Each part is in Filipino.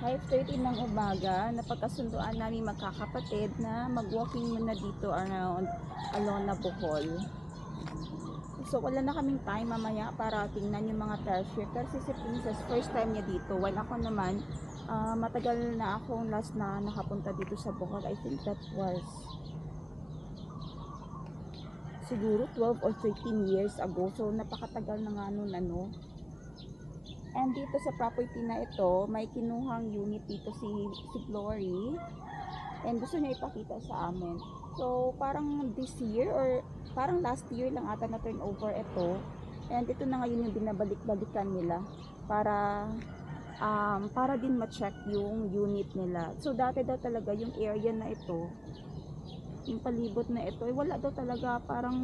5:30 ng umaga, napagkasunduan namin magkakapatid na mag-walking muna dito around Alona, Bohol. So wala na kaming time mamaya para tingnan yung mga tertiary. Pero si Princess, first time niya dito. While ako naman, matagal na akong last na nakapunta dito sa Bohol. I think that was siguro 12 or 13 years ago. So napakatagal na nga nun ano. And dito sa property na ito, may kinuhang unit dito si Glory. And gusto niya ipakita sa amin. So, parang this year or parang last year lang ata na turnover ito. And ito na ngayon yung binabalik-balikan nila para din ma-check yung unit nila. So, dati daw talaga yung area na ito, yung palibot na ito, wala daw talaga, parang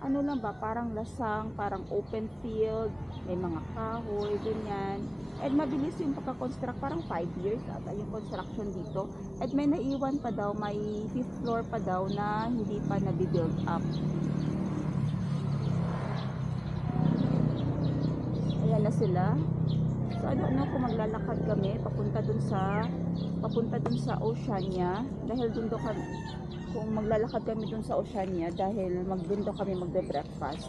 ano lang ba, parang lasang, parang open field, may mga kahoy, ganyan. And mabilis yung pagka-construct, parang 5 years ata yung construction dito. At may naiwan pa daw, may 5th floor pa daw na hindi pa nabibuild up. Ayan na sila. So ano kung maglalakad kami papunta dun sa Oceania, dahil dun daw kami, kung maglalakad kami dun sa Oceania dahil dun daw kami magbe-breakfast.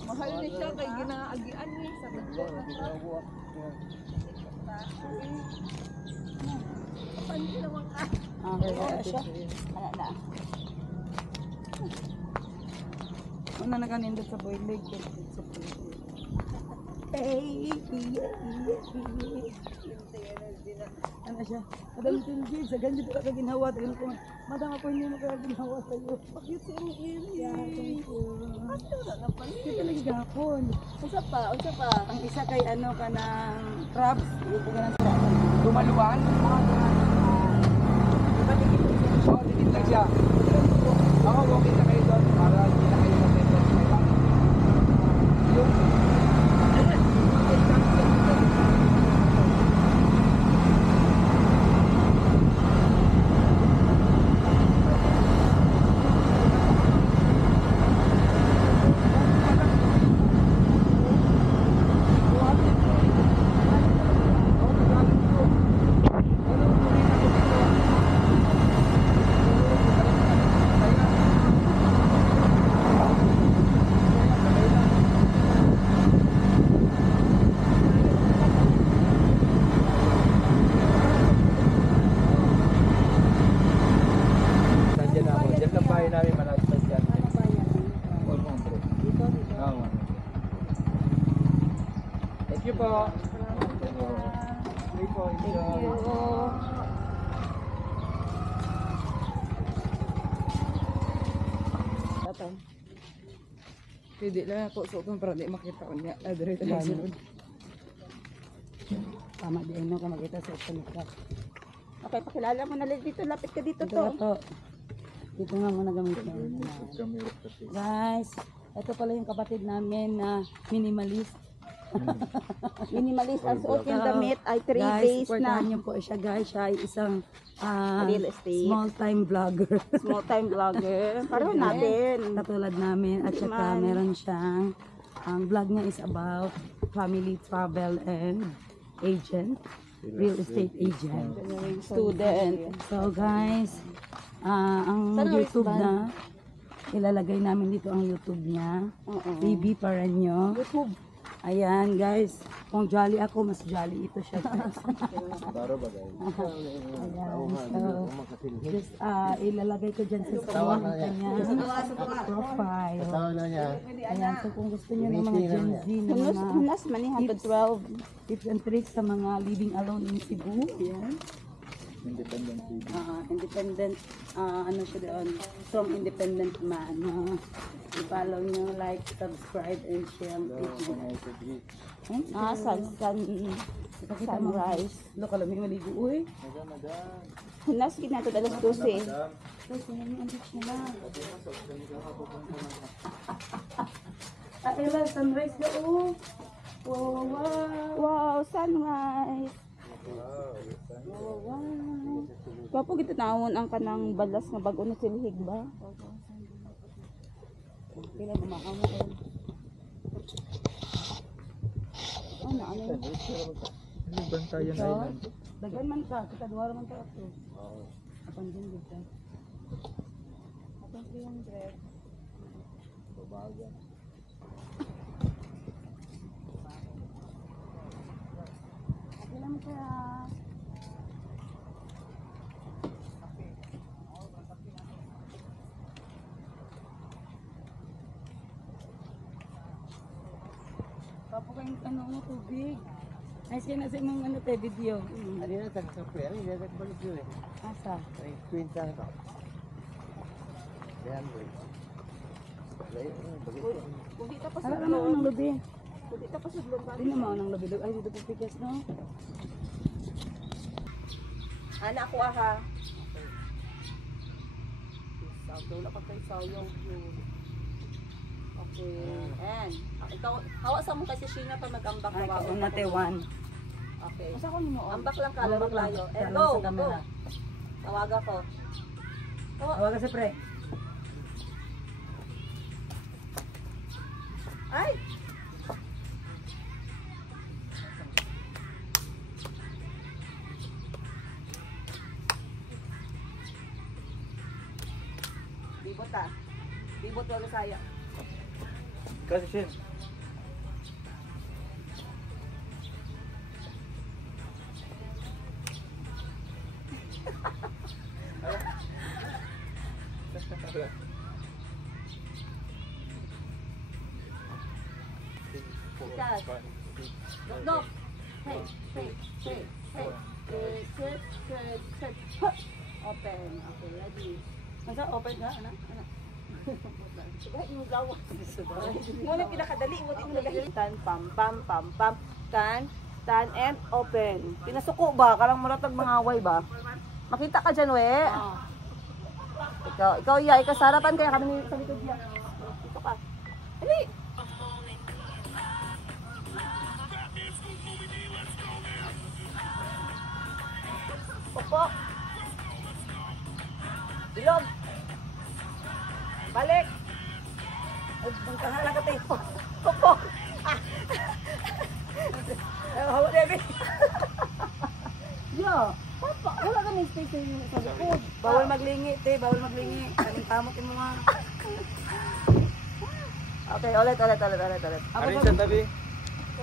Mahal na siya kay ginaagian ni sa bako. Kapan naman ka? Wala siya. Ano na? Una na kanindot sa boiling. Ano siya? Madam Tilgid, sa ganyan dito ka ginawa. Tignan ko, madam ako hindi mo kaya ginawa sa'yo. Bakit si Eri? Yeah, thank you. Basta na pala. Dito lagi gahapon. Usa pa. Ang isa kay ano ka ng crabs. Yung ka ng sa Lumaluan? Oo, dikit lang siya. Ako, walking na kayo doon para hindi na kayo mag-tendon sa kailangan. Yung namin malapit sa dyan. Thank you po. Thank you. Pwede lang ako suotong para di makita ko niya. Diretso lang sunod. Tama din no, kung makita sa ito. Okay, pakilala mo na lang dito. Lapit ka dito Ito to. na to. Dito nga muna gamitin. Guys, ito pala yung kapatid namin na minimalist. Minimalist. Ang suot yung damit ay 3 Guys, days supportahan na niyo po siya guys. Siya ay isang real estate. small-time vlogger. Small time vlogger. Pareho natin. Katulad namin. At saka meron siyang, ang vlog niya is about family travel and agent. Real estate agent. Student. So guys, ang YouTube na ilalagay namin dito ang YouTube niya. BB Paranyo. YouTube. Ayan guys, kung jolly ako, mas jolly ito siya. Baro ba guys? Ayan, so just ilalagay ko dyan sa screen ang kanyang profile. Tawag na niya. Ayan, so kung gusto niyo ng mga Gen Z na mga Hunas man ni 112. tips and tricks sa mga living alone in Cebu, ayan. Independent TV. Independent, ano siya doon, strong independent man. I-follow nyo, like, subscribe, and share ang page niya. Sunrise. Look, alam mo yung maligo, uy. Hunas ginato alas 12. Tapos, yan yung beach nila. Ay, wala, sunrise na, oh. Wow, wow. Wow, sunrise. Wow. Kapo kita naon ang kanang balas nga bag-o na silhig ba? Pila mamakaw mo kayo. Ano, ano yun? Bantayan Ito, dagan man ka, kita duwara man ka ako. Apan din dito. Apan 300. Babaga. Okay lang kaya. Papo kayong ano mo tubig. Ay siya na sa imong ano te video. Ano na tayo sa pera, hindi na balik yun eh. Asa? Ay, kwenta ka. Yan, boy. Balik ko. Kung di ta pa Ano sa naman ang lubi? kung di ta pa sa blog Hindi naman ang lubi. Ay dito po pikas no? Ana ako aha. Sabaw na pa kay sayang yun. Okay. And ikaw hawa sa mo kasi Sheena pa mag-ambak Ay na kaon na te one. Okay. Asa ko nimo? Ambak lang ka, laro tayo. And Go, go, go. Tawaga ko. Tawaga sa pre. Ay! Bibot ah. Bibot wala saya. Kasi siya. Itas. No. Hey, hey, hey, hey. Sit, sit, sit. Open. Okay, ready. Asa open na ana? Ana. Sugahin yung gawa. Muna pinakadali. Muna pinakadali. Tan, pam, pam, pam, pam. Tan, tan, and open. Pinasuko ba? Karang maratag mga away ba? Makita ka dyan, we. Ikaw, iya. Ikaw, sa harapan kaya kami sa likod niya. Ito ka. Dali. Popo. Bilog. Balik. Magkahala ka tayo. Popo. Hawa, baby. Yo. Papa, wala ka may space sa likod. Bawal maglingi te, bawal maglingi. Kaning kamot mo nga. Okay, ulit. Ano sa tabi?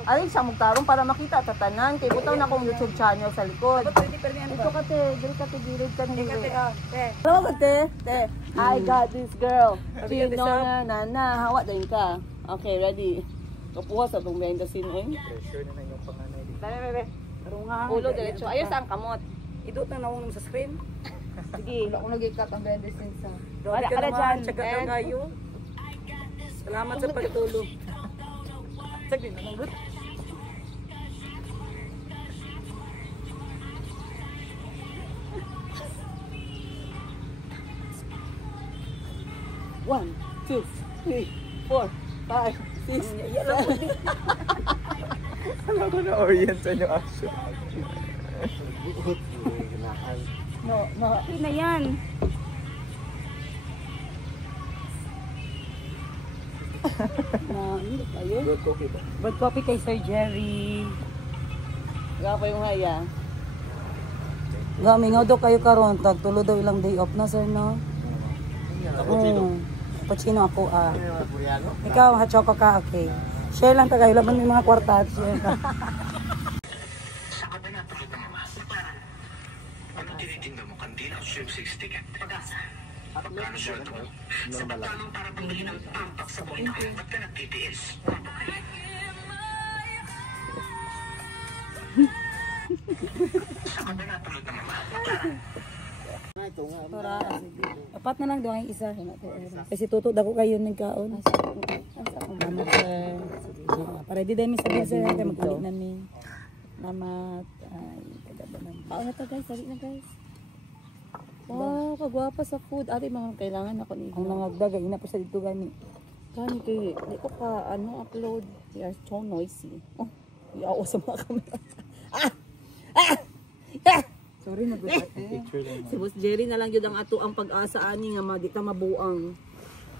Alin siya magtarong para makita at tanan. Kaya butaw na akong YouTube channel sa likod. Dapat pwede pa rin ano Ito ba? ka te, dili ka te, gilid ka Ika te, nila. ah, te. Hello ka te, te. I got this girl. Sabi She ka, te, know Sam. na, hawa din ka. Okay, ready. Kapuha sa itong behind the scene, oy. Pressure na yung panganay dito. Dali, bebe. Tarunga. Ulo, diretso. Ayos ang kamot. Idot na nawang sa screen. Sige. Wala ko nag-ikat ang behind the scenes sa. Wala Dali ka ka na naman, dyan. tsaga ka And- kayo. Salamat sa pagtulong. Sagdi na lang. One, two, three, 4, 5, 6, 7. Alam ko na orient sa inyo action. No. Okay na yan. Hindi kayo. Good cookie ba? Bad copy kay Sir Jerry. Gapa yung haya. Gamingaw daw kayo karon tag tulo daw ilang day off na sir no. Oo. Cappuccino ako ah. Ikaw ha choco ka okay. Share lang ta kayo laban may mga kwarta at share ka. Ano tinitingnan mo? Kandila o sweepstakes ticket? Pag-asa. Magkano sweldo mo? Sa pagkalong para pumili ng tampak sa buhay na kaya, ba't ka nagtitiis? Sa ka ba natulog ng mama? Tora. Apat na lang daw ang isa. Kasi tuto dako kayo nagkaon. Salamat sir. Para di dahil may sabihin sir kay magpalit na ni. Salamat. Ay, kagabanan. Pao na to guys, sabi na guys. Wow, kagwapa sa food. Ate, mga kailangan ako ni. Ang nangagdaga ina pa sa dito gani. Kani kay, di ko pa upload. They are so noisy. Oh, iyaw sa mga camera. Sorry nagbuhat eh. Picture lang. Si Boss Jerry na lang yun ang ato ang pag-asa ani nga di ka mabuang.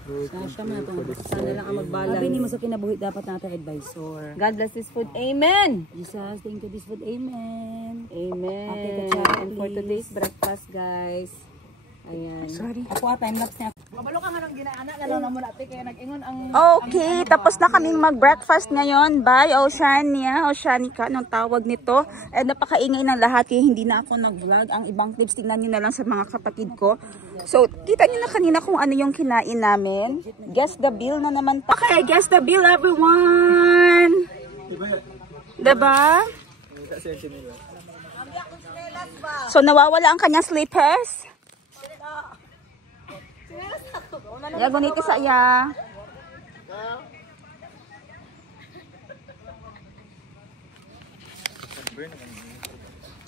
Kasha man ito. Sana lang ang magbalang. Sabi ni mo sa kinabuhi dapat natin advisor. God bless this food. Amen! Jesus, thank you this food. Amen. Amen. Okay, kachat, and for today's breakfast, guys. Ayan. Sorry. Ako time-lapse niya. Mabalo ka man ang ginaana, nalaw na mo natin kaya nag-ingon ang... Okay, tapos na kaming mag-breakfast ngayon. Bye, Oceania. Oceanica, anong tawag nito. Eh, napakaingay ng lahat kaya hindi na ako nag-vlog. Ang ibang clips, tingnan nyo na lang sa mga kapatid ko. So, kita nyo na kanina kung ano yung kinain namin. Guess the bill na naman. Okay, guess the bill, everyone! Diba? So, nawawala ang kanyang slippers. Ya, guniti saya.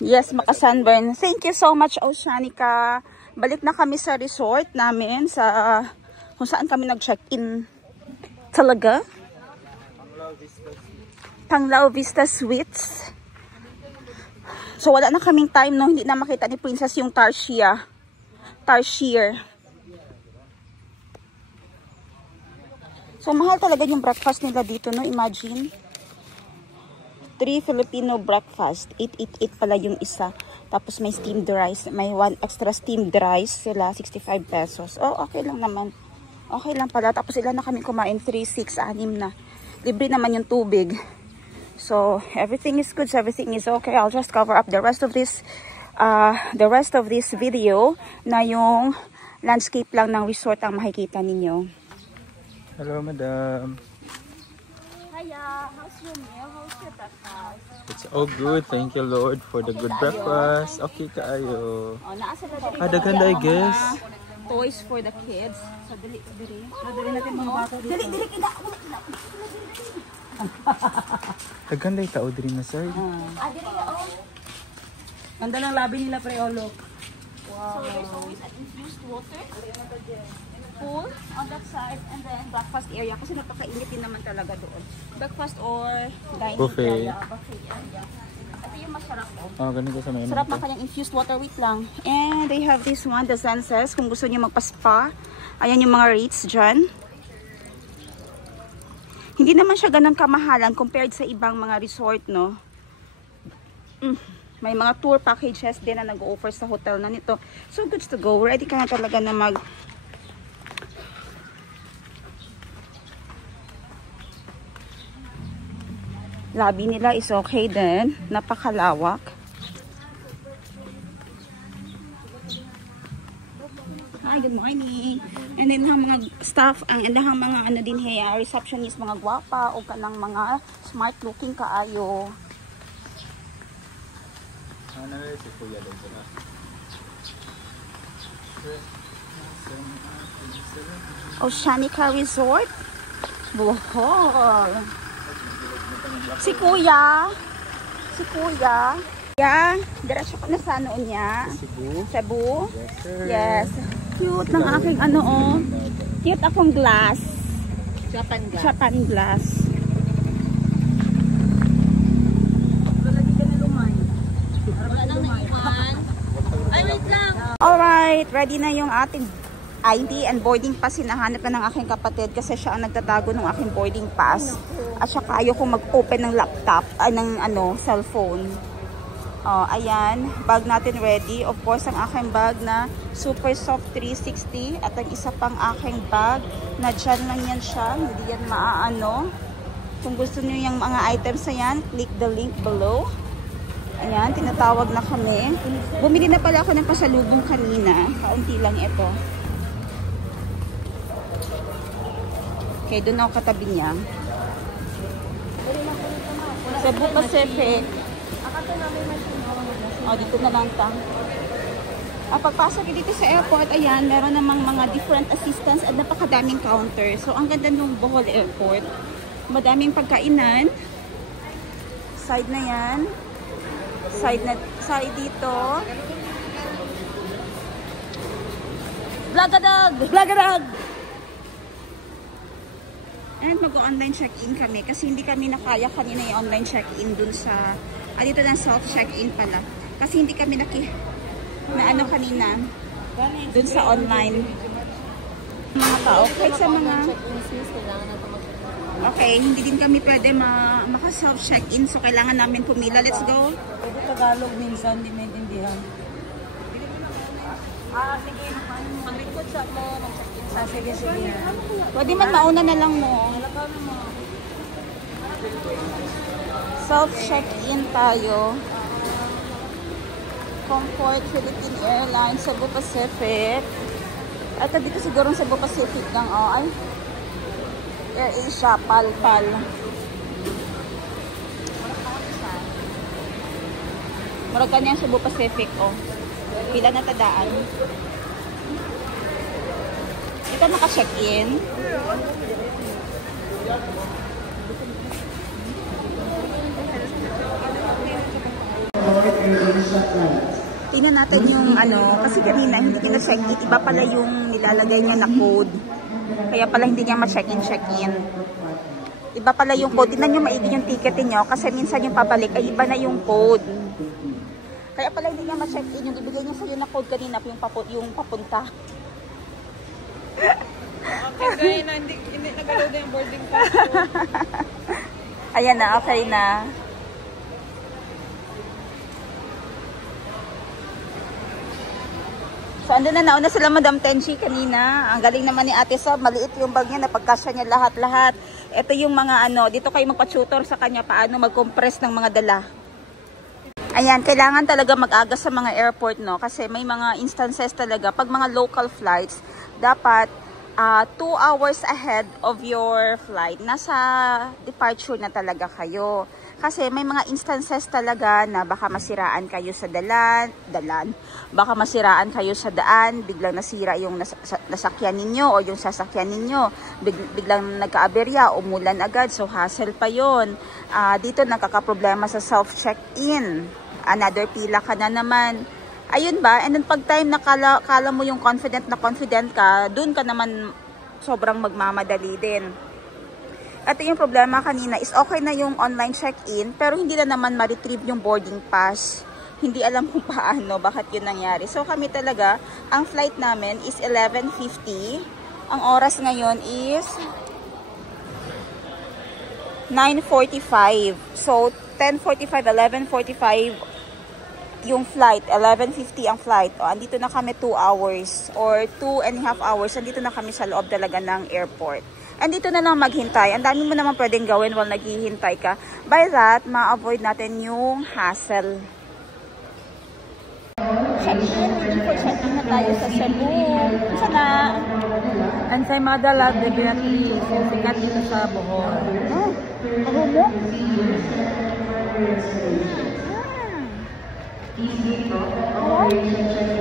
Yes, maka-sunburn. Thank you so much, Oceanica. Balik na kami sa resort namin sa kung saan kami nag-check-in talaga. Panglao Vista Suites. So wala na kaming time no, hindi na makita ni Princess yung Tarsier. So mahal talaga yung breakfast nila dito no, imagine. 3 Filipino breakfast, 888 pala yung isa. Tapos may steamed rice, may 1 extra steamed rice sila, 65 pesos. Oh, okay lang naman. Okay lang pala. Tapos ilan na kami kumain, 3, 6, 6 na. Libre naman yung tubig. So, everything is good, so everything is okay. I'll just cover up the rest of this video na yung landscape lang ng resort ang makikita ninyo. Hello, madam. Hiya, how's your meal? How's your breakfast? It's all good. Thank you, Lord, for the good breakfast. Okay kaayo. Oh, naasa na dali. Ganda, I guess. Toys for the kids. So, dali. Dali natin mga bata dito. Dali, kina. Ganda yung tao din na, sir. Ganda ng labi nila, Preolo. So, there's always an infused water. Pool on that side. And then, breakfast area. Kasi napakainit din naman talaga doon. Breakfast or dining Buffet. area. Buffet area. Ito yung masarap po. Oh, ganito sa may Sarap ng kanyang infused water. Wait lang. And they have this one, the Senses. Kung gusto niyo magpa-spa. Ayan yung mga rates dyan. Hindi naman siya ganun kamahalan compared sa ibang mga resort, no? May mga tour packages din na nag-offer sa hotel na nito. So, goods to go. Ready ka na talaga na mag... Lobby nila is okay din. Napakalawak. Hi, good morning. And then ang mga staff, ang indahang mga ano din here, receptionist, mga gwapa o kanang mga smart looking kaayo. Ano si Kuya doon sila? Oceanica Resort. Bohol. Si Kuya. Yeah, diretso ko na sa ano niya. Cebu. Yes, sir. Yes. Cute ng aking ano oh. Cute akong glass. Japan glass. Alright, ready na yung ating ID and boarding pass. Hinahanap na ng aking kapatid kasi siya ang nagtatago ng aking boarding pass. At saka ayaw ko mag-open ng laptop, ng cellphone. Oh, ayan, bag natin ready. Of course, ang aking bag na Super Soft 360 at ang isa pang aking bag na dyan lang yan siya. Hindi yan maaano. Kung gusto niyo yung mga items na yan, click the link below. Ayan, tinatawag na kami. Bumili na pala ako ng pasalubong kanina. Kaunti lang ito. Okay, doon ako katabi niya. Cebu Pacific. O, dito na lang ta. Pagpasok dito sa airport, ayan, meron namang mga different assistants at napakadaming counter. So, ang ganda ng Bohol Airport. Madaming pagkainan. Side na yan. Side dito. Blagadag! And mag-online check-in kami kasi hindi kami nakaya kanina yung online check-in dun sa dito na self-check-in pala. Kasi hindi kami kanina dun sa online. Mga tao, kahit sa mga... Okay, hindi din kami pwede maka-self-check-in. So, kailangan namin pumila. Let's go. Pwede Tagalog minsan, hindi maintindihan. Sige. Pag-record siya mo, mag-check-in sa sige. Pwede man mauna na lang mo. Self-check-in tayo. Comfort Philippine Airlines, Cebu Pacific. At dito siguro Cebu Pacific lang. Oh, ay. Air Asia, Palpal. Murag kanyang Cebu Pacific, oh. Pila na tadaan. Ito naka-check-in. Tingnan natin yung ano, kasi kanina hindi niya na-check-in. Iba pala yung nilalagay niya na code. Kaya pala hindi niya ma-check-in. Iba pala yung code. Tingnan nyo maigi yung ticket niyo kasi minsan yung pabalik ay iba na yung code. Kaya pala hindi niya ma-check-in. Yung ibigay niya sa'yo na code kanina yung papunta. Okay, gaya na, hindi nag-load yung boarding pass ko. Ayan na, okay na. So, andun na, nauna sila Madam Tenchi kanina. Ang galing naman ni Ate Sob. Maliit yung bag niya, napagkasya niya lahat-lahat. Ito yung mga ano, dito kayo magpa-tutor sa kanya paano mag-compress ng mga dala. Ayan, kailangan talaga mag-aga sa mga airport, no? Kasi may mga instances talaga. Pag mga local flights, dapat 2 hours ahead of your flight, nasa departure na talaga kayo. Kasi may mga instances talaga na baka masiraan kayo sa dalan, baka masiraan kayo sa daan, biglang nasira yung nasakyan ninyo o yung sasakyan ninyo, biglang nagka-aberya, umulan agad, so hassle pa yun. Dito nakakaproblema sa self-check-in, another pila ka na naman. Ayun ba, and then pag time na kala mo yung confident ka, dun ka naman sobrang magmamadali din. Ito yung problema kanina is okay na yung online check-in pero hindi na naman ma-retrieve yung boarding pass. Hindi alam kung paano, bakit yun nangyari. So kami talaga, ang flight namin is 11:50. Ang oras ngayon is 9:45. So 10:45, 11:45 yung flight, 11:50 ang flight. O, andito na kami 2 hours or 2.5 hours. Andito na kami sa loob talaga ng airport. Andito na lang maghintay. Ang dami mo naman pwedeng gawin while naghihintay ka. By that, ma-avoid natin yung hassle. Check-in na tayo sa Cebu. Sana? Ensaymada La de Beatriz, yung sikat dito sa Bohol. Oh, mahumo?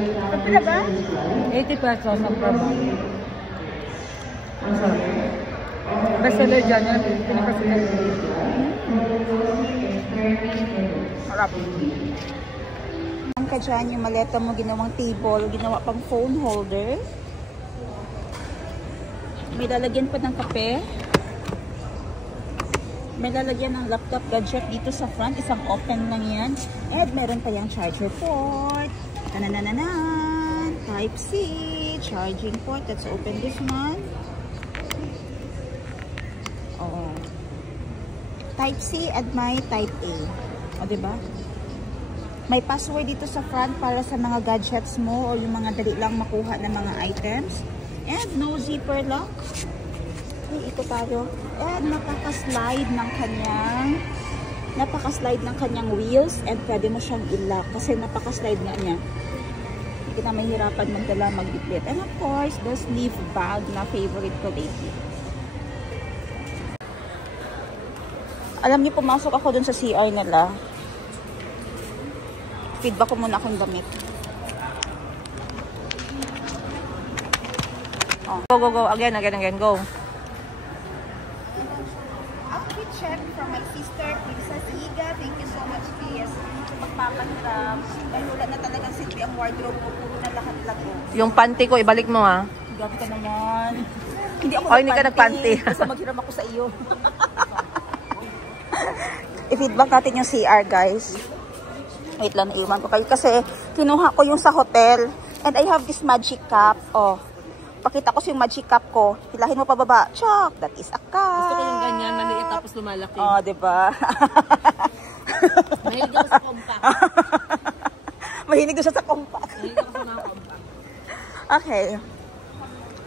Ito pala ba? 80 pesos ang promo. Ang sarap. Bestseller dyan, yan ang pinakasikat. Harap. Ang ka dyan, yung maleta mo, ginawang table, ginawa pang phone holder. May lalagyan pa ng kape. May lalagyan ng laptop gadget dito sa front. Isang open lang yan. And meron pa yung charger port. Tananananan. Type-C. Charging port. Let's open this one. Oh. Type-C and may Type-A. O, diba? May password dito sa front para sa mga gadgets mo o yung mga dali lang makuha ng mga items. And no zipper lock. Ito tayo. And napaka-slide ng kanyang wheels and pwede mo siyang i-lock kasi napaka-slide nga niya. Hindi ka na mahirapan magdala, magbitbit. And of course, those leaf bag na favorite ko lately. Alam niyo, pumasok ako dun sa CR nila. Feedback ko muna akong damit. Oh. Go. Again, go. Check from my sister, Princess Iga. Thank you so much, Priya. Pagpapanram. Dahil wala na talagang silbi ang wardrobe ko. Puro na lahat lago. Yung panty ko, ibalik mo ha. Gabi ka naman. Hindi ako hindi ka nagpanty. Kasi maghiram ako sa iyo. I-feedback natin yung CR, guys. Wait lang, naiwan ko kayo. Kasi kinuha ko yung sa hotel. And I have this magic cup. Oh. Pakita ko sa yung magic cup ko. Hilahin mo pababa. Chok! That is a cup. Gusto ko yung ganyan, maliit tapos lumalaki. Oh, diba? Mahilig ako sa compact. Mahilig ko siya sa compact. Mahilig ako sa mga compact. Okay.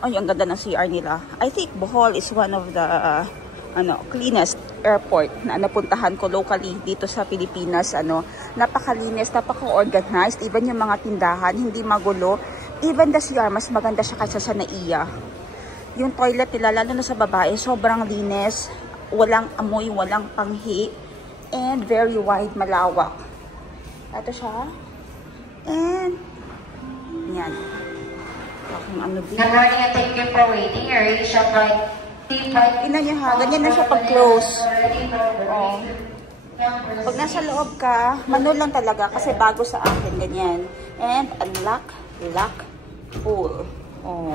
Ay, ang ganda ng CR nila. I think Bohol is one of the cleanest airport na napuntahan ko locally dito sa Pilipinas. Napakalinis, napaka-organized. Even yung mga tindahan, hindi magulo. Even the CR, mas maganda siya kaysa sa NAIA. Yung toilet nila, lalo na sa babae, sobrang linis. Walang amoy, walang panghi. And very wide, malawak. Ito siya. And, yan. Kung ano din. Good morning and thank you for waiting. Your Asia flight. Tingnan niyo ha, ganyan na siya pag-close. Oh. Pag nasa loob ka, manual lang talaga kasi bago sa akin, ganyan. And unlock, lock, pull. Oh.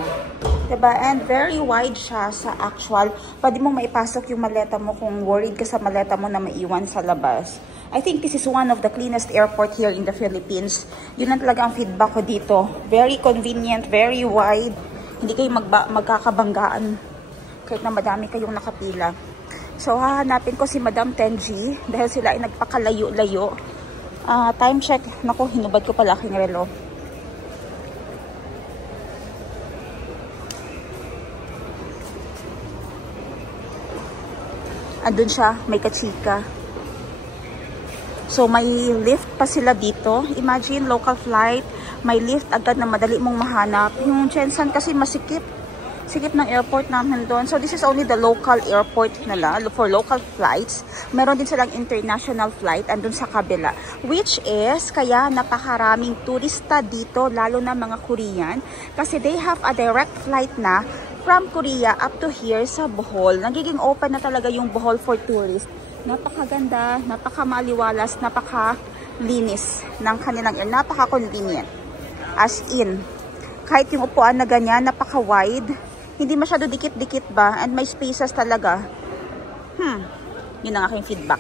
Diba? And very wide siya sa actual. Pwede mong maipasok yung maleta mo kung worried ka sa maleta mo na maiwan sa labas. I think this is one of the cleanest airport here in the Philippines. Yun lang talaga ang feedback ko dito. Very convenient, very wide. Hindi kayo magkakabanggaan kahit na madami kayong nakapila. So, hahanapin ko si Madam Tenji dahil sila ay nagpakalayo-layo. Time check. Naku, hinubad ko pala aking relo. Andun siya, may kachika. So, may lift pa sila dito. Imagine, local flight. May lift agad na madali mong mahanap. Yung Jensen kasi masikip. Sikip ng airport namin doon. So, this is only the local airport nila for local flights. Meron din silang international flight andun sa kabila. Which is, kaya napakaraming turista dito, lalo na mga Korean. Kasi they have a direct flight na from Korea up to here sa Bohol. Nagiging open na talaga yung Bohol for tourists. Napakaganda, napakamaliwalas, napakalinis ng kanilang air. Napaka-convenient. As in, kahit yung upuan na ganyan, napaka-wide. Hindi masyado dikit-dikit ba? And may spaces talaga. Yun ang aking feedback.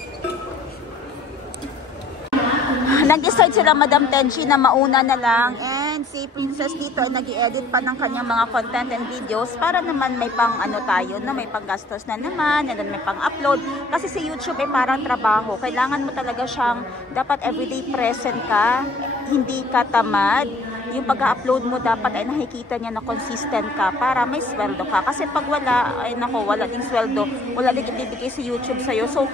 Nag-decide sila Madam Tenji na mauna na lang. And si Princess dito ay nag-i-edit pa ng kanyang mga content and videos para naman may pang tayo, na may pang-gastos na naman, and then may pang-upload. Kasi sa YouTube ay parang trabaho. Kailangan mo talaga siyang, dapat everyday present ka, hindi ka tamad. Yung pag-upload mo dapat ay nakikita niya na consistent ka para may sweldo ka. Kasi pag wala, ay nako, wala ding sweldo, wala ding ibibigay sa YouTube sa'yo. So,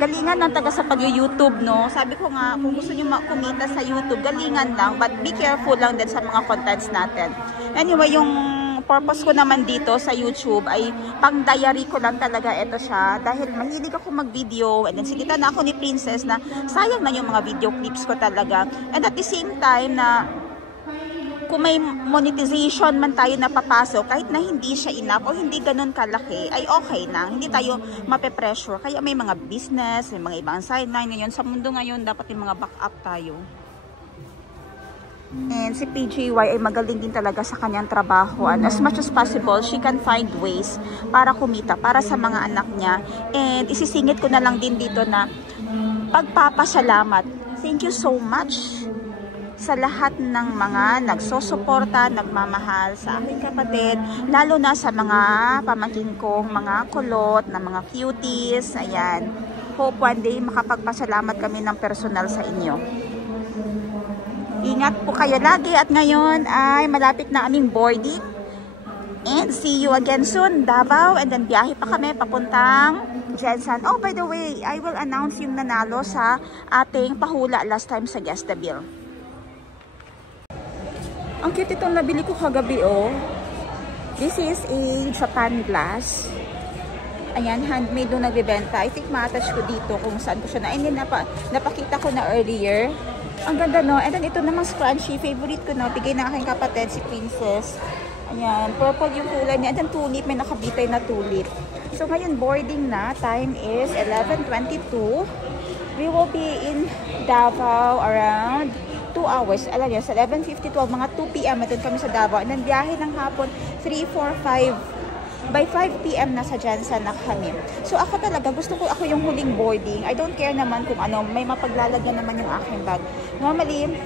galingan ng taga sa pag-YouTube, no? Sabi ko nga, kung gusto niyo kumita sa YouTube, galingan lang, but be careful lang din sa mga contents natin. Anyway, yung purpose ko naman dito sa YouTube ay pang diary ko lang talaga ito siya. Dahil mahilig ako mag-video, and then sinita na ako ni Princess na sayang na yung mga video clips ko talaga. And at the same time na kung may monetization man tayo na papasok, kahit na hindi siya enough o hindi ganun kalaki, ay okay na. Hindi tayo mape-pressure. Kaya may mga business, may mga ibang sideline. Ngayon, sa mundo ngayon, dapat yung mga backup tayo. And si PJY ay magaling din talaga sa kanyang trabaho. And as much as possible, she can find ways para kumita, para sa mga anak niya. And isisingit ko na lang din dito na pagpapasalamat. Thank you so much sa lahat ng mga nagsosuporta, nagmamahal sa aking kapatid, lalo na sa mga pamangkin kong mga kulot, na mga cuties. Ayan. Hope one day makapagpasalamat kami ng personal sa inyo. Ingat po kayo lagi at ngayon ay malapit na aming boarding. And see you again soon, Davao. And then biyahe pa kami papuntang Jensen. Oh, by the way, I will announce yung nanalo sa ating pahula last time sa Guess the Bill. Ang cute itong nabili ko kagabi, oh. This is a Japan glass. Ayan, handmade doon nagbibenta. I think ma-attach ko dito kung saan ko siya na. And then napakita ko na earlier. Ang ganda, no? And then ito namang scrunchie. Favorite ko, no? Bigay na aking kapatid, si Princess. Ayan, purple yung kulay niya. And then tulip, may nakabitay na tulip. So ngayon, boarding na. Time is 11:22. We will be in Davao around 2 hours. Alam niyo, sa 11:52, mga 2 p.m. Matun kami sa Davao. And then biyahe ng hapon, 3, 4, 5. By 5 p.m. nasa Jensen na kami. So ako talaga, gusto ko ako yung huling boarding. I don't care naman kung ano, may mapaglalagyan naman yung aking bag. Normally,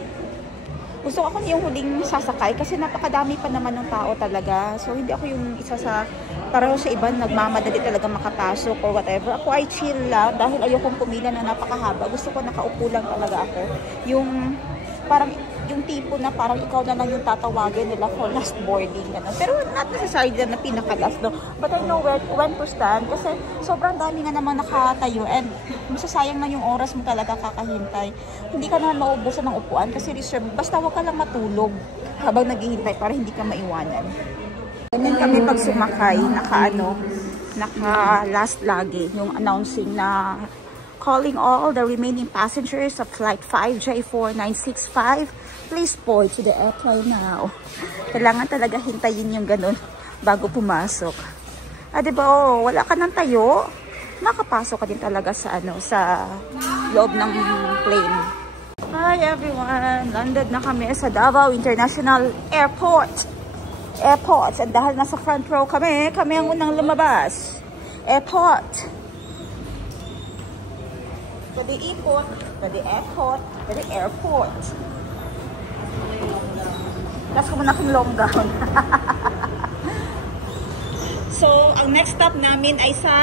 Gusto ko ako yung huling sasakay kasi napakadami pa naman ng tao talaga. So, hindi ako yung isa sa, para sa iba, nagmamadali talaga makapasok or whatever. Ako ay chill lang dahil ayokong pumila na napakahaba. Gusto ko nakaupo lang talaga ako. Yung, parang, yung tipo na parang ikaw na lang yung tatawagin nila for last boarding. Ganun. Pero not necessarily na pinaka-last, no? But I know when to stand kasi sobrang dami nga naman nakatayo and masasayang na yung oras mo talaga kakahintay. Hindi ka naman maubusan ng upuan kasi reserve. Basta wag ka lang matulog habang naghihintay para hindi ka maiwanan. Ganyan kami pag sumakay, naka last lagi yung announcing na calling all the remaining passengers of flight 5J4965, please board to the airplane now. Kailangan talaga hintayin yung ganun bago pumasok. Diba, wala ka nang tayo, makapasok ka din talaga sa sa loob ng plane. Hi everyone! Landed na kami sa Davao International Airport. At dahil nasa front row kami ang unang lumabas. Airport. Pwede airport, pwede airport, pwede airport. Tapos ko muna akong long gown. So, ang next stop namin ay sa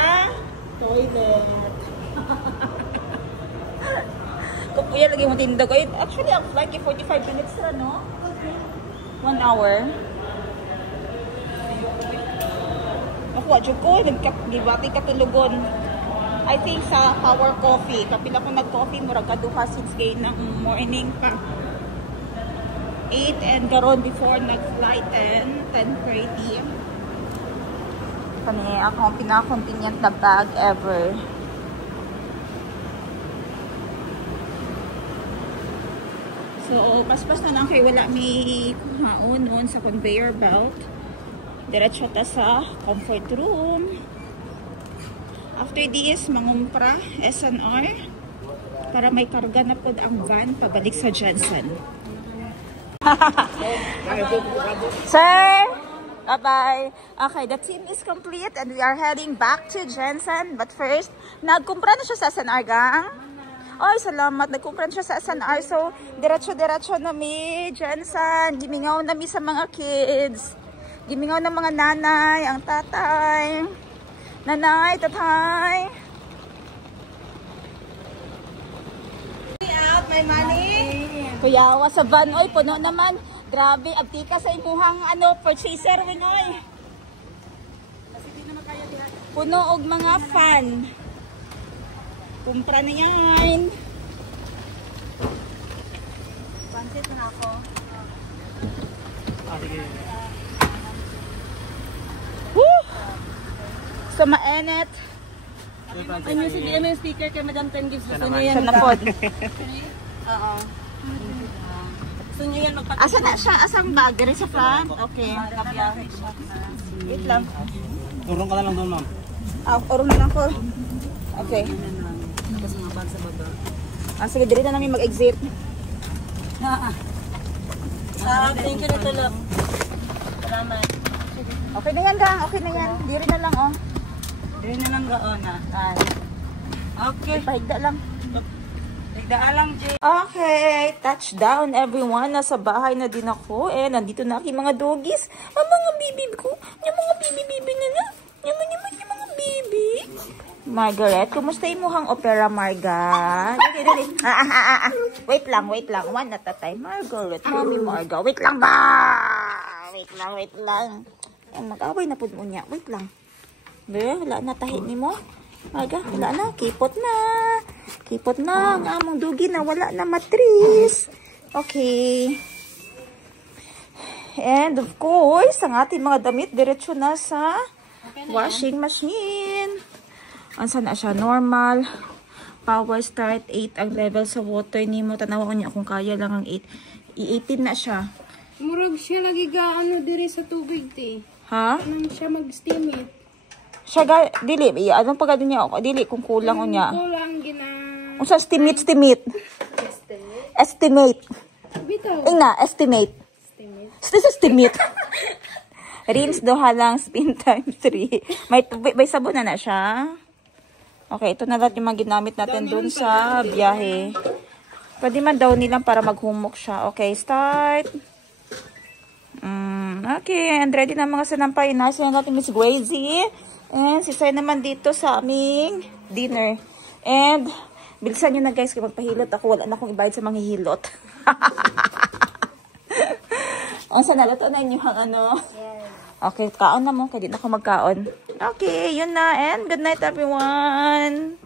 toilet. Kung kuya, lagi mo tindag. Actually, ang flight ay 45 minutes na, no? 1 hour. Ako, adyo ko, nagkibati katulugon. I think sa Power Coffee. Kapila ko nag-coffee, murag kaduha since gay ng morning pa. 8 and karon before nag-flight 10:30. Kami, ako ang pinaka-convenient na bag ever. So, paspas na lang kayo. Wala may kuhaon noon sa conveyor belt. Diretso ta sa comfort room. After this, mangumpra, SNR, para may karga na po ang van pabalik sa Jensen. Sir! Bye-bye! Okay, the team is complete and we are heading back to Jensen. But first, nagkumpra na siya sa SNR, gang? Ay, salamat. Nagkumpra na siya sa SNR. So, diretso-diretso na mi, Jensen. Gimingaw na mi sa mga kids. Gimingaw ng mga nanay, ang tatay. Nanay, tatay. Out my money. Kuya, sa van, oy, puno naman. Grabe, abti ka sa imuhang purchaser, winoy. Puno og mga fan. Kumpra na yan. Pansit na ako. Woo! So, mainit. Ay, music din yung speaker kay Madam Ten gives. Gusto nyo yan. Sa napod. Oo. Gusto nyo yan magpag- Asa na siya? Asang bag? Dari sa front? Okay. Nakabiyahe siya. Wait lang. Turun ka na lang doon, ma'am. Urong na lang ko. Okay. Tapos mga bag sa baba. Sige, dito na namin mag-exit. Thank you na tulog. Salamat. Okay na yan, gang. Okay na yan. Diri na lang, oh. Dili na lang gaon na. Okay. Pahigda lang. Nagdaan lang, Jay. Okay, touchdown everyone. Nasa bahay na din ako. Nandito na aking mga doggies. Ang mga bibi ko. Yung mga bibi na. Yung mga bibi. Margaret, kumusta yung muhang opera, Marga? Dali. Wait lang. One at a time. Margaret, Mommy Marga. Wait lang ba? Wait lang. Mag-away na po mo niya. Wait lang. Wala na tahi ni mo. Marga, wala na. Kipot na. Ang among dugi na wala na matris. Okay. And of course, ang ating mga damit diretso na sa washing machine. Ansa na siya? Normal. Power start 8 ang level sa water ni mo. Tanawa ko niya kung kaya lang ang 8. I-18 na siya. Murag siya lagi diri sa tubig, te. Ha? Nang siya mag-steam it. Siya dili. Anong pagkado niya? Dili kung kulang o niya. Kulang gina... Unsa estimate? Estimate. Bitaw. Ina, estimate. Estimate. Rinse doha lang, spin times 3. May sabon na siya. Okay, ito na lahat yung mga ginamit natin dun sa biyahe. Pwede man daw nilang para maghumok siya. Okay, start. Okay, and ready na mga sanampay. Nasa na natin Miss Gracie. And si Sai naman dito sa aming dinner. And bilisan nyo na guys, kaya magpahilot ako. Wala na akong ibayad sa mga hilot. Ang sanaluto na inyo ang ano. Okay, kaon na mo. Kaya di na ako magkaon. Okay, yun na. And good night everyone.